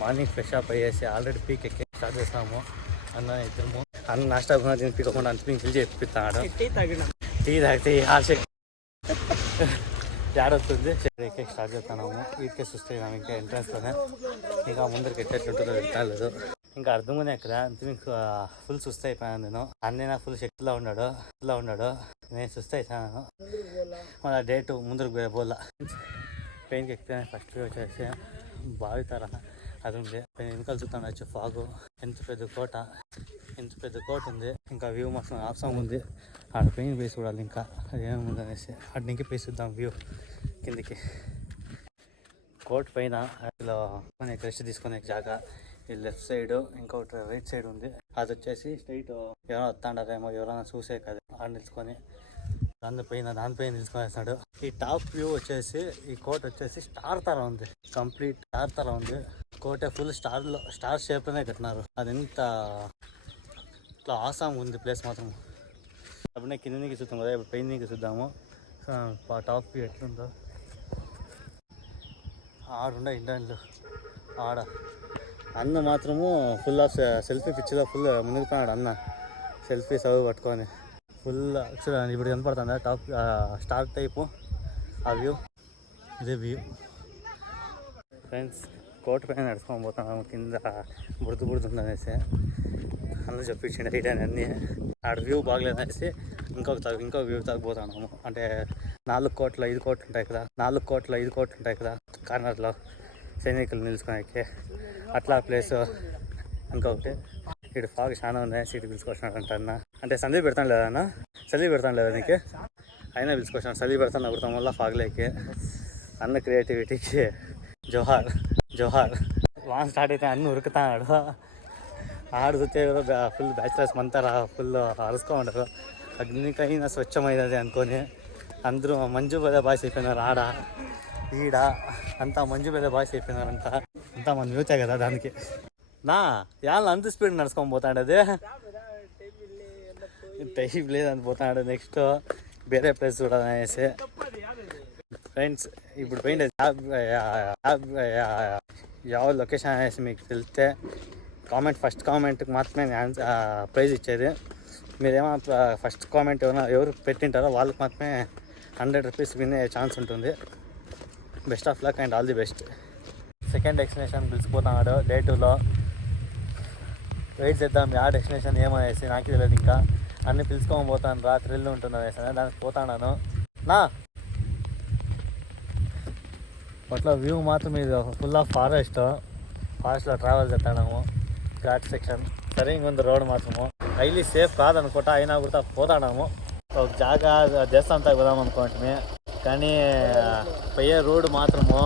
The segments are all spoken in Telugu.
మార్నింగ్ ఫ్రెష్ అప్ అయ్యేసి ఆల్రెడీ పీక్ ఎక్కి స్టార్ట్ చేస్తాము. అన్న ఇద్దరము అన్న నాష్టా దీన్ని పీకకుండా అంత ఫిల్ చేపిస్తాడు. టీ తాగితే ఆశక్తి జాడవుతుంది. ఎక్కి స్టార్ట్ చేస్తున్నాము. వీటికే చూస్తే ఇంకా ఎంట్రన్స్లోనే ఇంకా ముందరికి ఎట్టేట్టుంటుందో వెళ్తాలేదు. ఇంకా అర్థంగానే అక్కడ మీకు ఫుల్ సుస్థ అయిపోయాను నేను. అన్నీ ఫుల్ శక్తిలో ఉన్నాడు. నేను సుస్థ అయిపోయాను. మళ్ళీ డేట్ ముందరకు పోలా. పెయిన్కి ఎక్కితే ఫస్ట్ వచ్చేసి బావితార అది ఉంది. వెనకాల చూస్తాను ఫాగు. ఎంత పెద్ద కోట ఉంది. ఇంకా వ్యూ మొత్తం ఆప్సం ఉంది. ఆడ పెయిన్ వేసి చూడాలి ఇంకా అదేముంది అనేసి అటు నుంచి పేసి చూద్దాం వ్యూ కిందికి. కోట్ పైన ఇలా మనకి రెస్ట్ తీసుకునే జాగా ఈ లెఫ్ట్ సైడ్, ఇంకొకటి రైట్ సైడ్ ఉంది. అది వచ్చేసి స్ట్రైట్ ఎవరైనా వస్తాడారేమో ఎవరైనా చూసే కదా ఆడ నిలుచుకొని దానిపైన నిలుచుకొనేస్తాడు. ఈ టాప్ వ్యూ వచ్చేసి ఈ కోట వచ్చేసి స్టార్ తర ఉంది. కంప్లీట్ స్టార్ తర ఉంది. కోట ఫుల్ స్టార్ షేప్లోనే కట్టినారు. అది ఎంత ఇట్లా ఆసాంగా ఉంది ప్లేస్ మాత్రం. అప్పుడే కిందకి చూద్దాం కదా, ఇప్పుడు పైనకి చూద్దాము టాప్ వ్యూ ఎట్లుందో. ఆడుండే ఇంటర్నెట్లు ఆడ అన్న మాత్రము ఫుల్ ఆఫ్ సెల్ఫీ పిచ్చిలో ఫుల్ మునిగిపోయాడు. అన్న సెల్ఫీ సర్వ్ పట్టుకొని ఫుల్ చూడండి. ఇప్పుడు కనపడుతుంది టాప్ స్టార్ టైపు ఆ వ్యూ. ఇదే వ్యూ ఫ్రెండ్స్. కోట పైన నడుచుకొని పోతున్నాము. కింద బుడుతుంది అనేసి అందరూ చెప్పించిండు రిటర్న్ అన్నీ. ఆడ వ్యూ బాగలేదు అనేసి ఇంకో వ్యూ తాగిపోతున్నాము. అంటే 4 కోట్ల 5 కోట్లు ఉంటాయి కదా కార్నర్లో సైనికులు నిలుచుకోడానికి. అట్లా ప్లేస్ ఇంకొకటి. ఇటు ఫాగ్ చాలా ఉంది. సీటు పిలుచుకొచ్చినాడంట అన్న. అంటే సందీ పెడతాను లేదా అన్న, చలి పెడతాను లేదా నీకు అయినా పిలుచుకొచ్చినాడు. చలి పెడతాను కుడతాం వల్ల ఫాగ్లేకి. అన్న క్రియేటివిటీకి జోహార్. వాన్ స్టార్ట్ అయితే అన్నీ ఉరుకుతాడు. ఆడు చూస్తే ఫుల్ బ్యాచిలర్స్ మంతారా ఫుల్ అరుసుకో ఉంటారు. అగ్నికైనా స్వచ్ఛమైనది అనుకొని అందరూ మంజు బలే బాయ్స్ అయిపోయినారు. ఆడ ఈడ అంతా మంజు బలే బాయ్స్ అయిపోయినారంట. అంతా మనం చూసే కదా దానికి. అంత స్పీడ్ నడుచుకొని పోతాడు. అది టైం లేదని పోతాడు. నెక్స్ట్ వేరే ప్లేస్ చూడాలనేసి ఫ్రెండ్స్. ఇప్పుడు పోయింది ಯಾವ లొకేషన్ అనేసి మీకు తెలిస్తే ఫస్ట్ కామెంట్కి మాత్రమే ప్రైజ్ ఇచ్చేది. మీరేమో ఫస్ట్ కామెంట్ ఎవరు పెట్టింటారో వాళ్ళకి మాత్రమే 100 రూపీస్ వినే ఛాన్స్ ఉంటుంది. Best of luck and all the best. Second destination పిలిచిపోతున్నాడు డే 2లో. వెయిట్ చేద్దాం ఆ డెస్టినేషన్ ఏమనేసి నాకు తెలియదు. ఇంకా అన్నీ పిలుచుకొని పోతాను. రాత్రిళ్ళు ఉంటుంది అనేసి దానికి పోతాను. అట్లా వ్యూ మాత్రం ఇది ఫుల్ ఆఫ్ ఫారెస్ట్లో ట్రావెల్ చేస్తాము. ఘాట్ సెక్షన్ సరిగ్గా ఉంది. రోడ్ మాత్రము హైలీ సేఫ్ కాదనుకుంటా, అయినా కూడా పోతాము. ఒక జాగా దేశంతా పోదాం అనుకోండి. కానీ పోయే రోడ్డు మాత్రము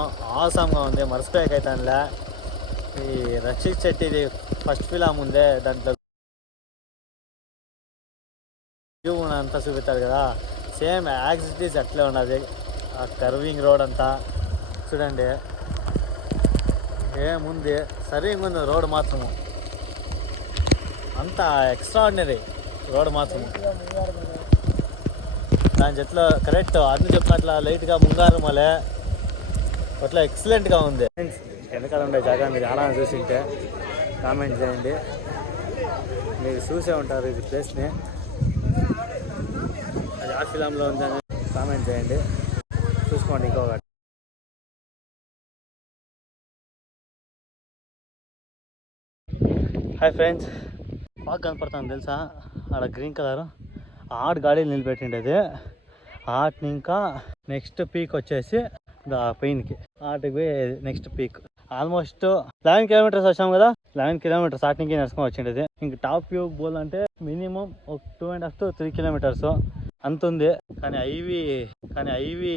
ఆసంగా ఉంది. మర్చిపోయాకైతానులే. ఈ రక్షిత్ శెట్టిది ఫస్ట్ ఫిల్మ్ ఉందే దాంట్లో వ్యూ అంతా చూపిస్తారు కదా, సేమ్ యాక్సిటీస్ అట్లే ఉన్నది. ఆ కర్వింగ్ రోడ్ అంతా చూడండి ఏముంది. సరిగ్గా ఉంది రోడ్ మాత్రము. అంతా ఎక్స్ట్రాడినరీ రోడ్ మాత్రము. దాని చెట్లో కరెక్ట్ అన్ని చెప్పినట్లా లైట్గా ముంగారు మళ్ళీ అట్లా ఎక్సలెంట్గా ఉంది. వెనకాల ఉండే జాగా మీరు అలా చూసింటే కామెంట్ చేయండి. మీరు చూసే ఉంటారు ఇది ప్లేస్ని. అది ఆ ఫిలంలో ఉందని కామెంట్ చేయండి. చూసుకోండి. ఇంకొకటి హాయ్ ఫ్రెండ్స్. బాగా కనపడుతుంది తెలుసా ఆడ గ్రీన్ కలర్. ఆడ గాడీలు నిలబెట్టిండేది. ఆటిని ఇంకా నెక్స్ట్ పీక్ వచ్చేసి పైనకి ఆటికి పోయి నెక్స్ట్ పీక్. ఆల్మోస్ట్ 11 కిలోమీటర్స్ వచ్చాం కదా. 11 కిలోమీటర్స్ ఆటికి నడుచుకొని వచ్చిండేది. ఇంక టాప్ వ్యూ పోవాలంటే మినిమం ఒక 2.5 to 3 కిలోమీటర్స్ అంత ఉంది. కానీ ఐవి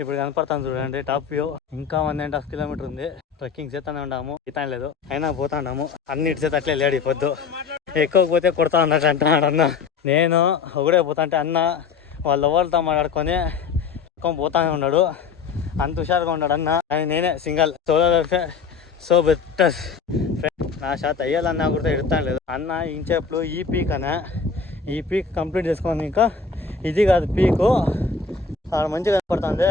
ఇప్పుడు కనపడతాను చూడండి టాప్ వ్యూ. ఇంకా 1.5 కిలోమీటర్ ఉంది. ట్రెక్కింగ్ చేస్తానే ఉన్నాము. ఇతాను లేదు అయినా పోతాన్నాము. అన్నిటి చేత అట్లే లేడు పొద్దు. ఎక్కువ పోతే కొడతా అన్నట్టు అంటున్నాడు అన్న. నేను ఒకడే పోతా అంటే అన్న వాళ్ళ వాళ్ళతో మాట్లాడుకొని పోతానే ఉన్నాడు. అంత హుషారుగా ఉన్నాడు అన్న. కానీ నేనే సింగల్ సోలో సో బెటర్. నా శాత అయ్యాలన్నా కూడా ఎడతాను లేదు అన్న. ఇంచేపులు ఈ పీక్ కంప్లీట్ చేసుకోండి. ఇంకా ఇది కాదు పీకు ఆడ మంచిగా కనపడుతుంది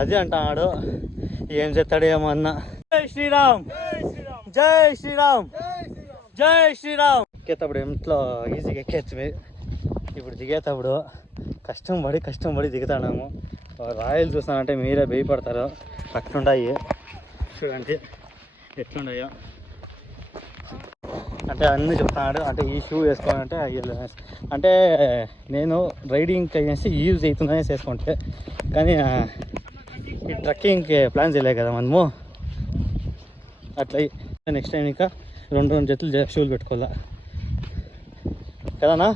అది అంటున్నాడు. ఏం చేస్తాడు ఏమో అన్న. శ్రీరామ్. జై శ్రీరామ్ జై శ్రీరామ్. ఎక్కేటప్పుడు ఇంట్లో ఈజీగా ఎక్కేచ్చు. ఇప్పుడు దిగేటప్పుడు కష్టం పడి దిగుతాము. రాయలు చూస్తానంటే మీరే భయపడతారు. అట్లుంటాయి చూడండి ఎట్లున్నాయో. అంటే అన్నీ చెప్తున్నాడు. అంటే ఈ షూ వేసుకోవాలంటే అంటే నేను రైడింగ్కి అనేసి యూజ్ అవుతుందనేసి వేసుకుంటే, కానీ ఈ ట్రెక్కింగ్కి ప్లాన్ చేయలేదు కదా మనము. అట్లా నెక్స్ట్ టైం ఇంకా రెండు జతలు షూలు పెట్టుకోవాలా కదనా.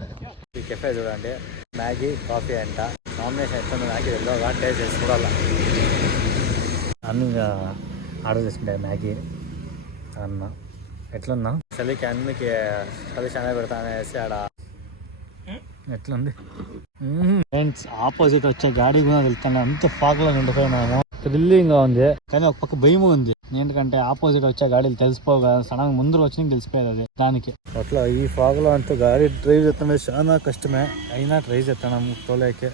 ఈ కెఫే చూడండి, మ్యాగీ కాఫీ అంట. కాంబినేషన్ ఎట్లా మ్యాగీ వెళ్ళా టేస్ట్ చేసి చూడాలా. అన్నీ ఆర్డర్ చేసుకుంటాయి మ్యాగీ అన్న. ఎట్లున్నా చలికి అన్నికి చలి చాలా పెడతానేసి ఆడ ఎట్లుంది. ఫ్రెండ్స్ ఆపోజిట్ వచ్చే గాడి కూడా వెళ్తాను. అంత ఫాగ్ లో నిండిపోయినాము. థ్రిల్లింగ్ గా ఉంది, కానీ ఒక పక్క భయం ఉంది. ఎందుకంటే ఆపోజిట్ వచ్చే గాడీలు తెలిసిపోవు కదా, సడన్ ముందు వచ్చి తెలిసిపోయేది అది. దానికి అట్లా ఈ ఫాగ్ లో అంతా గాడి డ్రైవ్ చేస్తామే చాలా కష్టమే. అయినా ట్రై చేస్తాను తోలేకే.